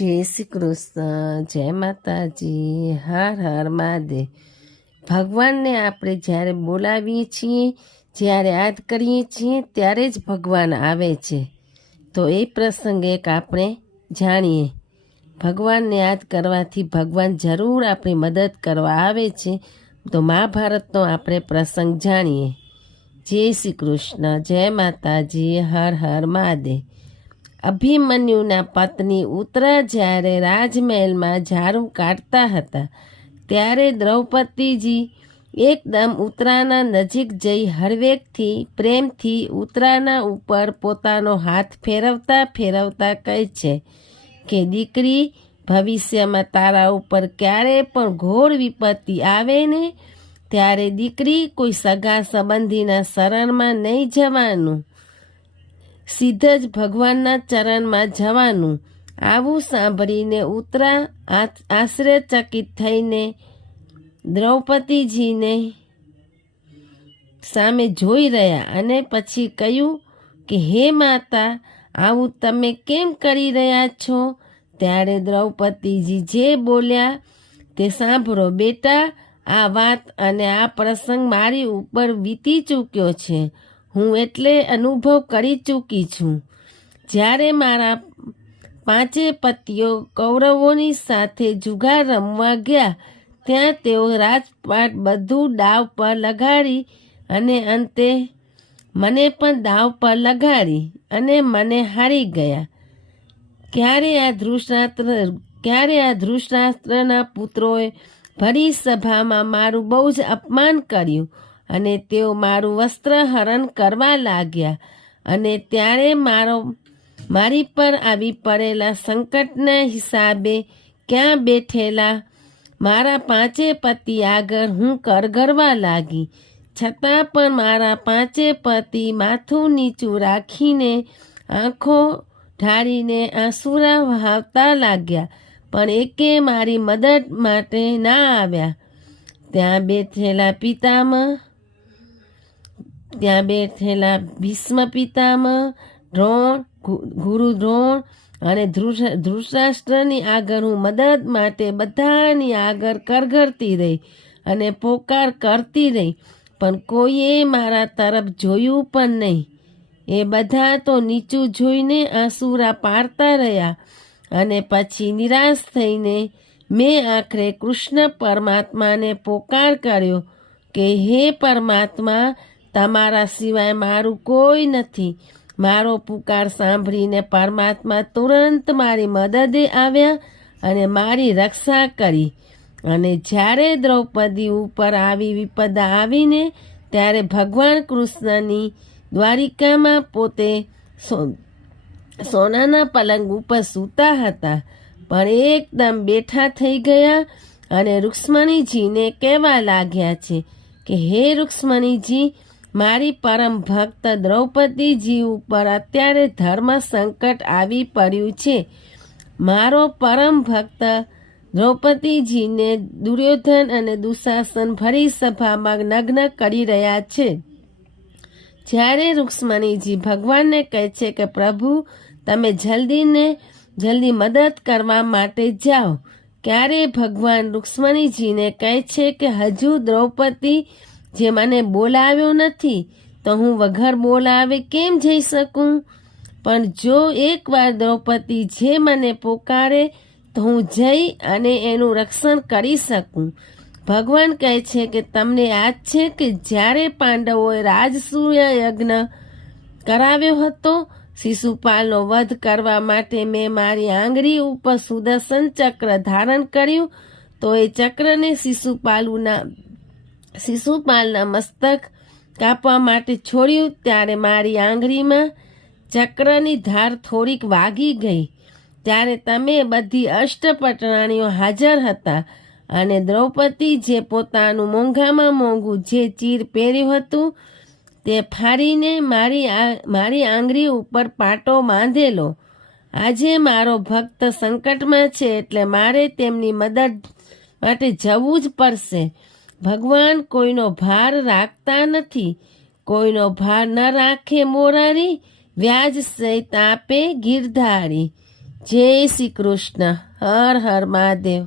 જય શ્રી કૃષ્ણ, જય માતાજી, હર હર મહાદેવ. ભગવાનને આપણે જ્યારે બોલાવીએ છીએ, જ્યારે યાદ કરીએ છીએ, ત્યારે જ ભગવાન આવે છે. તો એ પ્રસંગ એક આપણે જાણીએ. ભગવાનને યાદ કરવાથી ભગવાન જરૂર આપણી મદદ કરવા આવે છે. તો મહાભારતનો આપણે પ્રસંગ જાણીએ. જય શ્રી કૃષ્ણ, જય માતાજી, હર હર મહાદેવ. અભિમન્યુના પત્ની ઉત્તરા જ્યારે રાજમહેલમાં ઝાડુ કાઢતા હતા, ત્યારે દ્રૌપદીજી એકદમ ઉત્તરાના નજીક જઈ હળવેકથી પ્રેમથી ઉત્તરાના ઉપર પોતાનો હાથ ફેરવતા ફેરવતા કહે છે કે, દીકરી, ભવિષ્યમાં તારા ઉપર ક્યારે પણ ઘોર વિપત્તિ આવે ને, ત્યારે દીકરી કોઈ સગા સંબંધીના શરણમાં નહીં જવાનું. સીધ જ ભગવાનના ચરણમાં જવાનું. આવું સાંભળીને ઉતરા આશ્ચર્યચકિત થઈને દ્રૌપદીજીને સામે જોઈ રહ્યા અને પછી કહ્યું કે, હે માતા, આવું તમે કેમ કરી રહ્યા છો? ત્યારે દ્રૌપદીજી જે બોલ્યા, તે સાંભળો બેટા, આ વાત અને આ પ્રસંગ મારી ઉપર વીતી ચૂક્યો છે. હું એટલે અનુભવ કરી ચૂકી છું. જ્યારે મારા પાંચે પતિઓ કૌરવોની સાથે જુગાર રમવા ગયા, ત્યાં તેઓ રાજપાટ બધું દાવ પર લગાડી અને અંતે મને પણ દાવ પર લગાડી અને મને હારી ગયા. ક્યારે આ ધૃષ્ણાસ્ત્ર ક્યારે આ ધૃષ્ણાસ્ત્રના પુત્રોએ ભરી સભામાં મારું બહુ જ અપમાન કર્યું. અને તેઓ મારું વસ્ત્ર હરણ કરવા લાગ્યા. અને ત્યારે મારો, મારી પર આવી પડેલા સંકટના હિસાબે ક્યાં બેઠેલા? મારા પાંચે પતિ આગળ હું કરગરવા લાગી. છતાં પણ મારા પાંચે પતિ માથું નીચું રાખીને આંખો ઢાળીને આંસુરા વહાવતા લાગ્યા. પણ એકે મારી મદદ માટે ના આવ્યા. ત્યાં બેઠેલા પિતામહ ત્યાં બેઠેલા ભીષ્મ પિતામાં દ્રોણ ગુરુ દ્રોણ અને ધૃતરાષ્ટ્રની આગળ હું મદદ માટે બધાની આગળ કરગરતી રહી અને પોકાર કરતી રહી. પણ કોઈએ મારા તરફ જોયું પણ નહીં. એ બધા તો નીચું જોઈને આંસુરા પાડતા રહ્યા અને પછી નિરાશ થઈને મેં આખરે કૃષ્ણ પરમાત્માને પોકાર કર્યો કે, હે પરમાત્મા તમારા સિવાય મારું કોઈ નથી. મારો પુકાર સાંભળીને પરમાત્મા તુરંત મારી મદદે આવ્યા અને મારી રક્ષા કરી. અને જ્યારે દ્રૌપદી ઉપર આવી વિપદા આવીને ત્યારે ભગવાન કૃષ્ણની દ્વારિકામાં પોતે સોનાના પલંગ ઉપર સૂતા હતા. પણ એકદમ બેઠા થઈ ગયા અને રૂક્ષ્મણીજીને કહેવા લાગ્યા છે કે, હે રૂક્ષ્મણીજી મારી પરમ ભક્ત દ્રૌપદીજી ઉપર અત્યારે ધર્મ સંકટ આવી પડ્યું છે. મારો પરમ ભક્ત દ્રૌપદીજીને દુર્યોધન અને દુશાસન ભરી સભામાં નગ્ન કરી રહ્યા છે. જ્યારે રૂક્ષ્મણીજી ભગવાનને કહે છે કે, પ્રભુ, તમે જલ્દીને જલ્દી મદદ કરવા માટે જાઓ. ક્યારે ભગવાન રૂક્ષ્મણીજીને કહે છે કે, હજુ દ્રૌપદી જે મને બોલાવ્યો નથી, તો હું વગર બોલાવે કેમ જઈ શકું? પણ જો એકવાર દ્રૌપદી જે મને પોકારે, તો હું જઈ અને એનું રક્ષણ કરી શકું. ભગવાન કહે છે કે તમને યાદ છે કે જ્યારે પાંડવોએ રાજસૂય યજ્ઞ કરાવ્યો હતો, શિશુપાલનો વધ કરવા માટે મેં મારી આંગળી ઉપર સુદર્શન ચક્ર ધારણ કર્યું, તો એ ચક્રને શિશુપાલુના શિશુપાલના મસ્તક કાપવા માટે છોડ્યું, ત્યારે મારી આંગળીમાં ચક્રની ધાર થોડીક વાગી ગઈ. ત્યારે તમે બધી અષ્ટપટરાણીઓ હાજર હતા અને દ્રૌપદી જે પોતાનું મોંઘામાં મોંઘું જે ચીર પહેર્યું હતું, તે ફાડીને મારી મારી આંગળી ઉપર પાટો બાંધેલો. આજે મારો ભક્ત સંકટમાં છે, એટલે મારે તેમની મદદ માટે જવું જ પડશે. ભગવાન કોઈનો ભાર રાખતા નથી. કોઈનો ભાર ન રાખે મોરારી, વ્યાજ સહિત આપે ગીરધારી. જય શ્રી કૃષ્ણ. હર હર મહાદેવ.